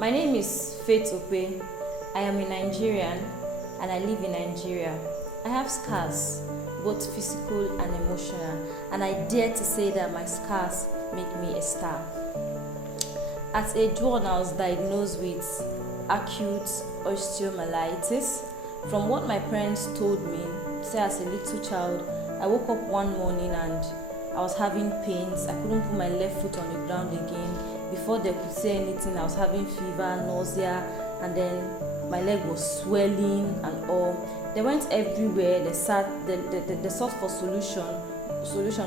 My name is Faith Okpe. I am a Nigerian and I live in Nigeria. I have scars, both physical and emotional, and I dare to say that my scars make me a star. At age 1, I was diagnosed with acute osteomyelitis. From what my parents told me, say as a little child, I woke up one morning and I was having pains. I couldn't put my left foot on the ground again. Before they could say anything, I was having fever, nausea, and then my leg was swelling and all. They went everywhere. They sought for solution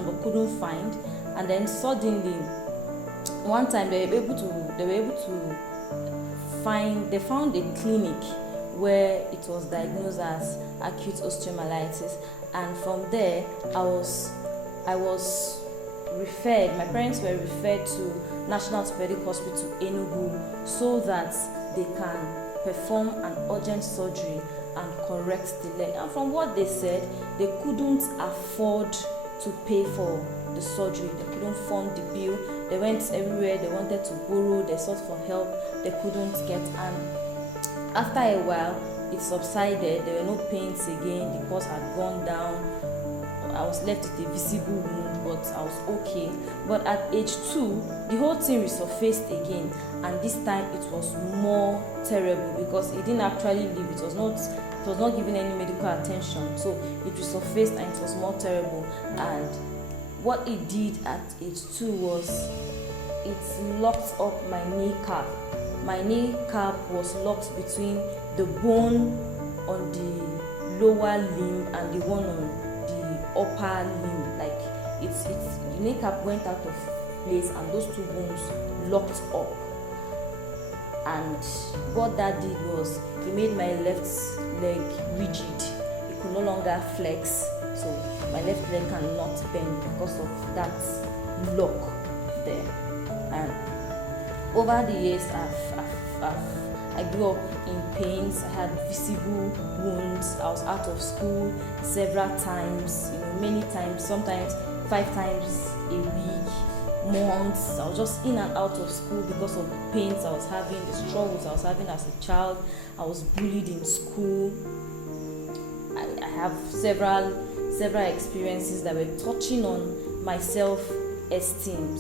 but couldn't find. And then suddenly, one time they found a clinic where it was diagnosed as acute osteomyelitis, and from there I was referred. My parents were referred to National Orthopedic Hospital Enugu so that they can perform an urgent surgery and correct the leg. And from what they said, they couldn't afford to pay for the surgery. They couldn't fund the bill. They went everywhere. They wanted to borrow. They sought for help. They couldn't get. And after a while, it subsided. There were no pains again. The pulse had gone down. I was left with a visible wound, but I was okay. But at age 2, the whole thing resurfaced again, and this time it was more terrible because it didn't actually leave. It was not given any medical attention, so it resurfaced and it was more terrible. And what it did at age 2 was it locked up my kneecap. My kneecap was locked between the bone on the lower limb and the one on upper limb. Like the kneecap went out of place and those two bones locked up. And what that did was it made my left leg rigid. It could no longer flex, so my left leg cannot bend because of that lock there. And over the years, I grew up in pains. I had visible wounds. I was out of school several times, many times, sometimes 5 times a week, months. I was just in and out of school because of the pains I was having, the struggles I was having as a child. I was bullied in school. I have several experiences that were touching on my self-esteem.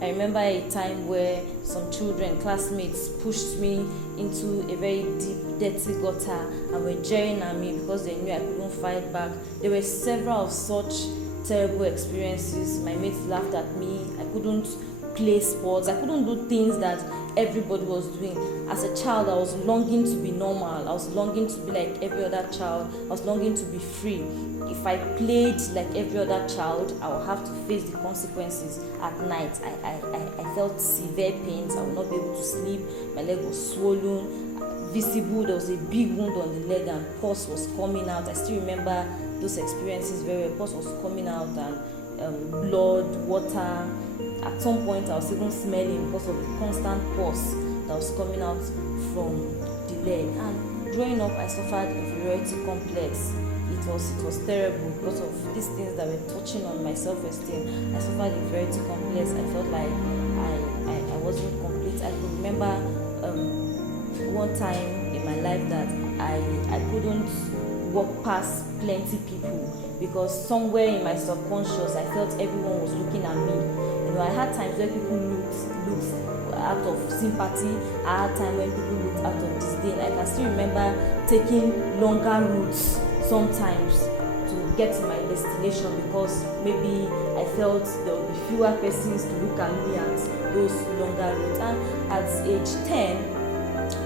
I remember a time where some children, classmates, pushed me into a very deep, dirty gutter and were jeering at me because they knew I couldn't fight back. There were several of such terrible experiences. My mates laughed at me. I couldn't play sports. I couldn't do things that everybody was doing. As a child, I was longing to be normal. I was longing to be like every other child. I was longing to be free. If I played like every other child, I would have to face the consequences at night. I felt severe pains. I would not be able to sleep. My leg was swollen, visible. There was a big wound on the leg and pus was coming out. I still remember those experiences very well. Pus was coming out and blood, water. At some point, I was even smelling because of the constant pus that was coming out from the leg. And growing up, I suffered inferiority complex. It was terrible because of these things that were touching on my self-esteem. I suffered inferiority complex. I felt like I wasn't complete. I could remember one time in my life that I couldn't walk past plenty people because somewhere in my subconscious I felt everyone was looking at me. I had times where people looked out of sympathy. I had times when people looked out of disdain. I can still remember taking longer routes sometimes to get to my destination because maybe I felt there would be fewer persons to look at me at those longer routes. And at age 10,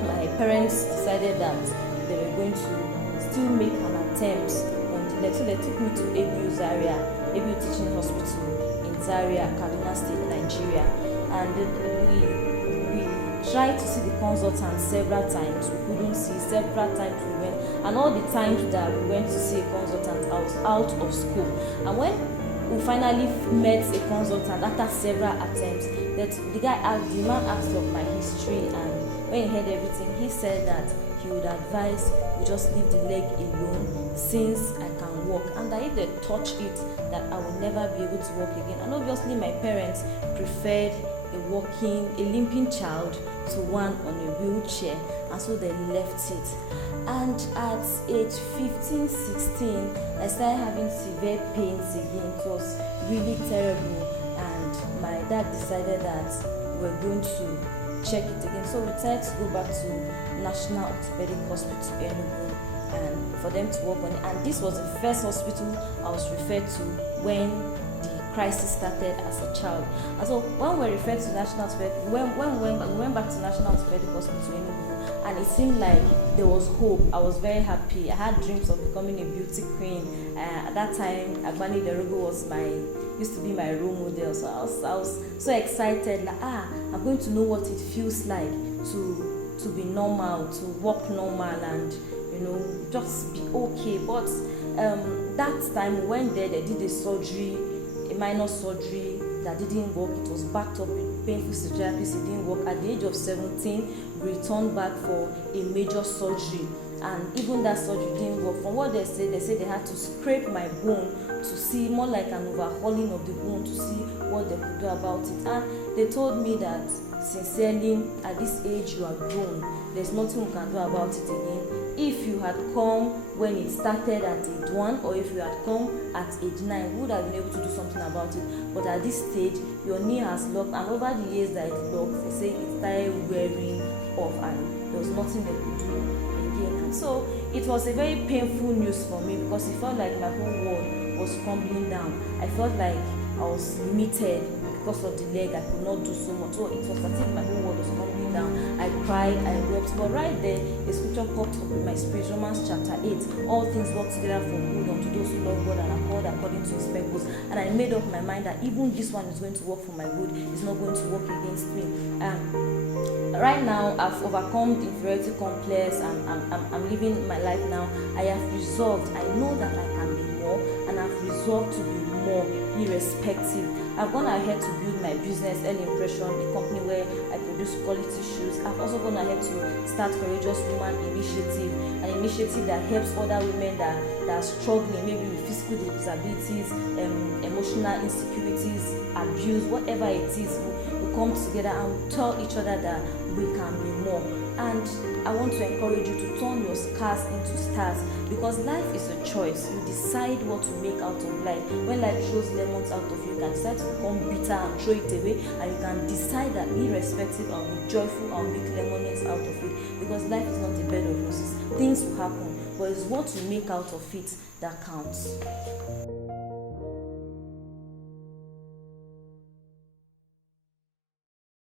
my parents decided that they were going to still make an attempt on the leg. So they took me to ABU Teaching Hospital in Zaria, Kaduna State, Nigeria. And we tried to see the consultant several times. We couldn't see. Several times we went. And all the times that we went to see a consultant, I was out of school. And when we finally met a consultant after several attempts, the man asked of my history, and when he heard everything, he said that he would advise we just leave the leg alone since I can walk, and that if they touch it, that I would never be able to walk again. And obviously my parents preferred a a limping child to one on a wheelchair, and so they left it. And at age 15, 16, I started having severe pains again. It was really terrible, and my dad decided that we're going to check it again. So we decided to go back to National Orthopedic Hospital Enugu and for them to work on it. And this was the first hospital I was referred to when the crisis started as a child. And so when we were referred to National Orthopedic, when we went back to National Orthopedic Hospital Enugu, and it seemed like there was hope. I was very happy. I had dreams of becoming a beauty queen. At that time, Agbani Derugo used to be my role model. So I was so excited. Like, I'm going to know what it feels like to be normal, to walk normal, and just be okay. But that time we went there, they did a minor surgery that didn't work. It was backed up with painful physiotherapy. It didn't work. At the age of 17, we returned back for a major surgery, and even that surgery didn't work. From what they said they had to scrape my bone to see, more like an overhauling of the bone, to see what they could do about it. And they told me that, sincerely, at this age you are grown, there's nothing we can do about it again. If you had come when it started at age 1, or if you had come at age 9, we would have been able to do something about it. But at this stage, your knee has locked, and over the years that it locked, they say it started wearing off, and there was nothing they could do again. And so it was a very painful news for me, because it felt like my whole world was crumbling down. I felt like I was limited because of the leg. I could not do so much. So it was as if my whole world was crumbling down. I cried, I wept. But right there, a scripture popped up in my spirit, Romans chapter 8. All things work together for good unto those who love God and are called according to his purpose. And I made up my mind that even this one is going to work for my good. It's not going to work against me. Right now, I've overcome the inferiority complex. I'm living my life now. I have resolved. I know that I can be more, and I've resolved to be more irrespective. I've gone ahead to build my business, Early Impression, a company where I produce quality shoes. I've also gone ahead to start Courageous Woman Initiative, an initiative that helps other women that are struggling, maybe with physical disabilities, emotional insecurities, abuse, whatever it is. We come together and we tell each other that we can be more. And I want to encourage you to turn your scars into stars, because life is a choice. You decide what to make out of life. When life throws lemons out of you, you can decide to become bitter and throw it away, and you can decide that irrespective, I'll be joyful, I'll make lemonades out of it, because life is not a bed of roses. Things will happen, but it's what you make out of it that counts.